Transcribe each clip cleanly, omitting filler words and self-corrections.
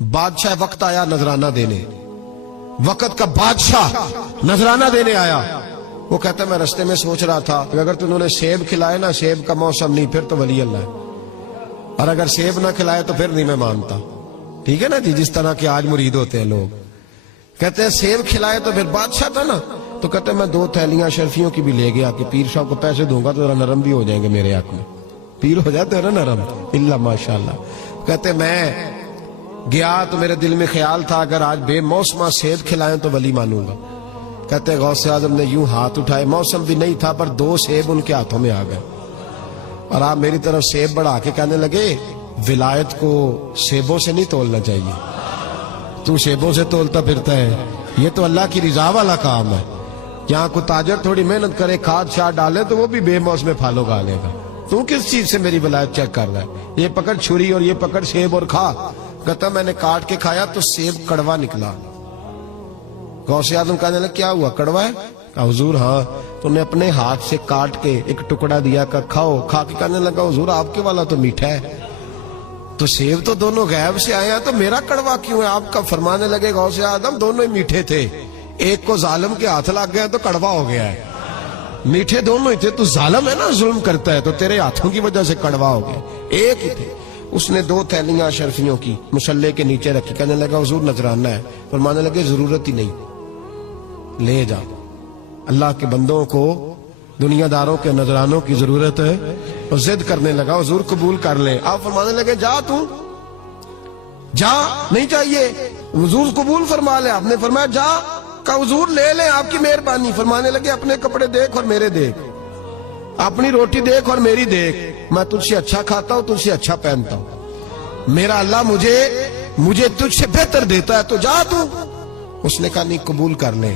بادشاہ وقت آیا نذرانہ دینے، وقت کا بادشاہ نذرانہ دینے آیا. وہ کہتا ہے میں رستے میں سوچ رہا تھا کہ اگر تم نے سیب کھلائے نا، سیب کا موسم نہیں، پھر تو ولی اللہ ہے، اور اگر سیب نہ کھلائے تو پھر نہیں میں مانتا. ٹھیک ہے نا جی، جس طرح کے آج مرید ہوتے ہیں لوگ. کہتے ہیں سیب کھلائے تو پھر بادشاہ تھا نا. تو کہتے ہیں میں 2 تھیلیاں شرفیوں کی بھی لے گیا کہ پیر صاحب کو پیسے دوں گا تو ذرا نرم بھی ہو جائیں گے میرے حق میں. پیر ہو جاتے ہیں نا نرم، اللہ ماشاءاللہ. کہتے میں گیا تو میرے دل میں خیال تھا اگر آج بے موسمہ سیب کھلائیں تو ولی مانوں گا. کہتے غوث اعظم نے یوں ہاتھ اٹھائے، موسم بھی نہیں تھا پر 2 سیب ان کے ہاتھوں میں آ گئے، اور آپ میری طرف سیب بڑھا کے کہنے لگے ولایت کو سیبوں سے نہیں تولنا چاہیے، تو سیبوں سے تولتا پھرتا ہے، یہ تو اللہ کی رضا والا کام ہے. یہاں کو تاجر تھوڑی محنت کرے، کھاد شاد ڈالے تو وہ بھی بے موسم پھل اگا لے گا. تو کس چیز سے میری ولایت چیک کر رہا ہے؟ یہ پکڑ چھری اور یہ پکڑ سیب اور کھا. کہتا میں نے کاٹ کے کھایا تو سیب کڑوا نکلا. غوث اعظم کہنے لگا کیا ہوا، کڑوا ہے؟ کہا حضور ہاں. تو نے اپنے ہاتھ سے کاٹ کے ایک ٹکڑا دیا، کہ کھاؤ. کھا کے کہنے لگا حضور آپ کے والا تو میٹھا ہے، تو سیب تو دونوں غیب سے آئے ہیں، تو میرا کڑوا کیوں ہے؟ آپ کا فرمانے لگے غوث اعظم دونوں ہی میٹھے تھے، ایک کو ظالم کے ہاتھ لگ گیا تو کڑوا ہو گیا ہے، میٹھے دونوں ہی تھے. تو ظالم ہے نا، ظلم کرتا ہے، تو تیرے ہاتھوں کی وجہ سے کڑوا ہو گیا، ایک ہی تھے. اس نے 2 تھیلیاں شرفیوں کی مصلے کے نیچے رکھی، کہنے لگا حضور نذرانہ ہے. فرمانے لگے ضرورت ہی نہیں، لے جا. اللہ کے بندوں کو دنیا داروں کے نذرانوں کی ضرورت ہے. اور ضد کرنے لگا حضور قبول کر لے. آپ فرمانے لگے جا تو جا، نہیں چاہیے، حضور قبول فرما لے. آپ نے فرمایا جا. کہا حضور لے لیں، آپ کی مہربانی. فرمانے لگے اپنے کپڑے دیکھ اور میرے دیکھ، اپنی روٹی دیکھ اور میری دیکھ، میں تجھ سے اچھا کھاتا ہوں، تجھ سے اچھا پہنتا ہوں، میرا اللہ مجھے تجھ سے بہتر دیتا ہے، تو جا تو. اس نے کہا نہیں قبول کر لے.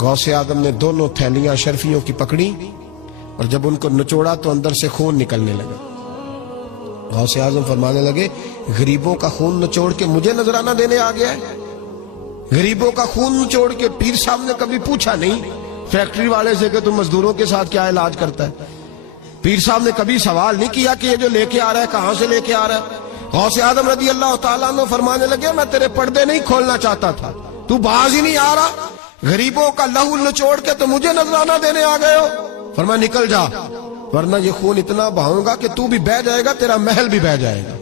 غوث اعظم نے 2 تھیلیاں شرفیوں کی پکڑی اور جب ان کو نچوڑا تو اندر سے خون نکلنے لگا. غوث اعظم فرمانے لگے غریبوں کا خون نچوڑ کے مجھے نذرانہ دینے آ گیا ہے؟ غریبوں کا خون نچوڑ کے. پیر صاحب نے کبھی پوچھا نہیں فیکٹری والے سے کہ تم مزدوروں کے ساتھ کیا علاج کرتا ہے. پیر صاحب نے کبھی سوال نہیں کیا کہ یہ جو لے کے آ رہا ہے کہاں سے لے کے آ رہا ہے. غوث اعظم رضی اللہ تعالیٰ عنہ فرمانے لگے میں تیرے پردے نہیں کھولنا چاہتا تھا، تو باز ہی نہیں آ رہا، غریبوں کا لہو نچوڑ کے تو مجھے نذرانہ دینے آ گئے ہو. فرمایا نکل جا، ورنہ یہ خون اتنا بہاؤں گا کہ تو بھی بہہ جائے گا، تیرا محل بھی بہہ جائے گا.